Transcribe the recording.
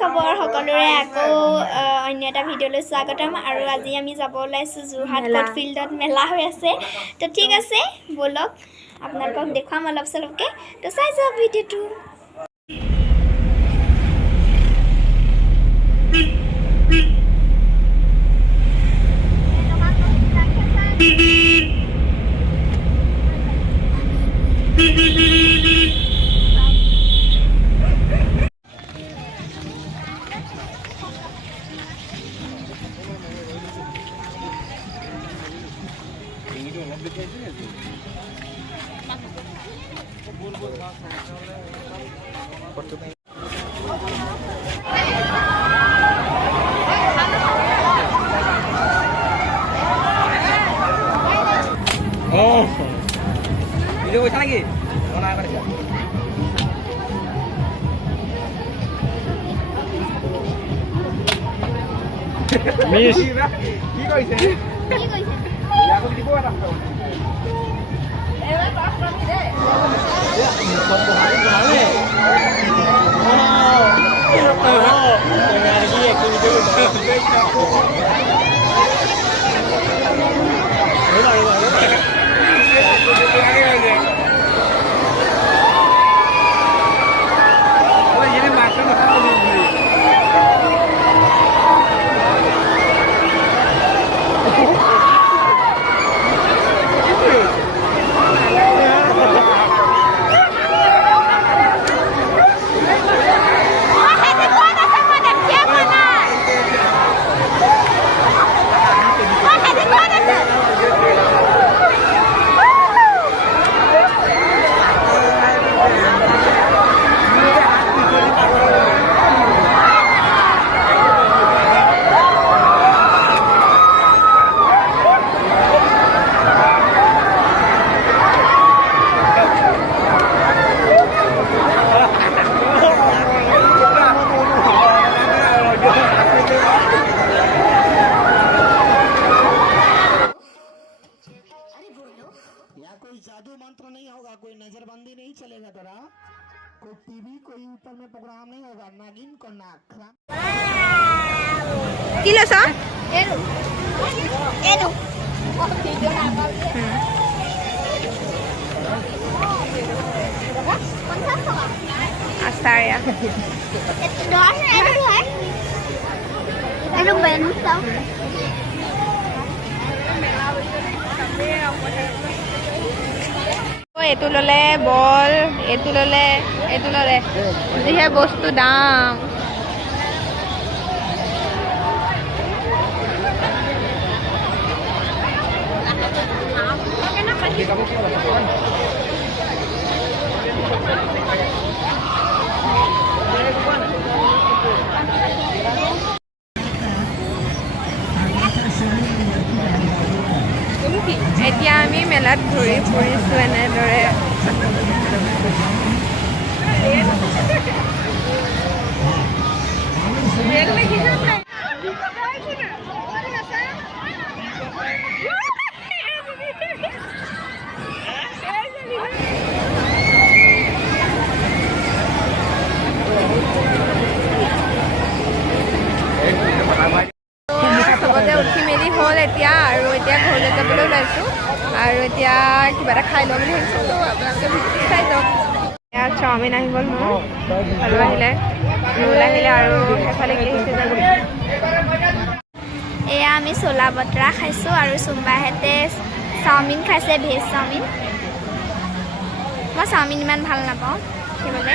খবৰ সকলোৰে আকৌ অন্য এটা ভিডিঅ'লৈ স্বাগতম আৰু আজি আমি যাব ওলাইছোঁ যোৰহাট কোৰ্ট ফিল্ডত মেলা হৈ আছে তো ঠিক আছে বলক আপোনালোকক দেখুৱাম অলপ চলপকে তো চাই যাওক ভিডিঅ'টো video bisa lagi? Mana apa dia? Miss. Ki koise? Ki koise? Ya aku di bawah tak tahu. Pas kami deh. Ya, foto hari kemana? Oh. Dengar lagi aku video. कोई जादू मंत्र नहीं होगा कोई नजरबंदी नहीं चलेगा तेरा कोई टीवी कोई ऊपर में प्रोग्राम नहीं होगा नागिन को नाक কি লৈছ আচাৰিয়া এইটো ল'লে বল এইটো ল'লে যিহে বস্তু দাম এতিয়া আমি মেলাত ঘূৰি ফুৰিছোঁ এনেদৰে চবতে উঠি মেলি হ'ল এতিয়া আৰু এতিয়া ঘৰলৈ যাবলৈ ওলাইছোঁ আৰু এতিয়া কিবা এটা খাই লওঁ বুলি ভাবিছোঁ তো আপোনালোকে ভিডিঅ'টো চাই যাওক এতিয়া চাওমিন আহি গ'ল মোৰ আলু আহিলে ৰোল আহিলে আৰু সেইফালে কি আহিছে জানো এয়া আমি চোলা বতৰা খাইছোঁ আৰু চুম্বাহেঁতে চাওমিন খাইছে ভেজ চাওমিন মই চাওমিন ইমান ভাল নাপাওঁ সেইবাবে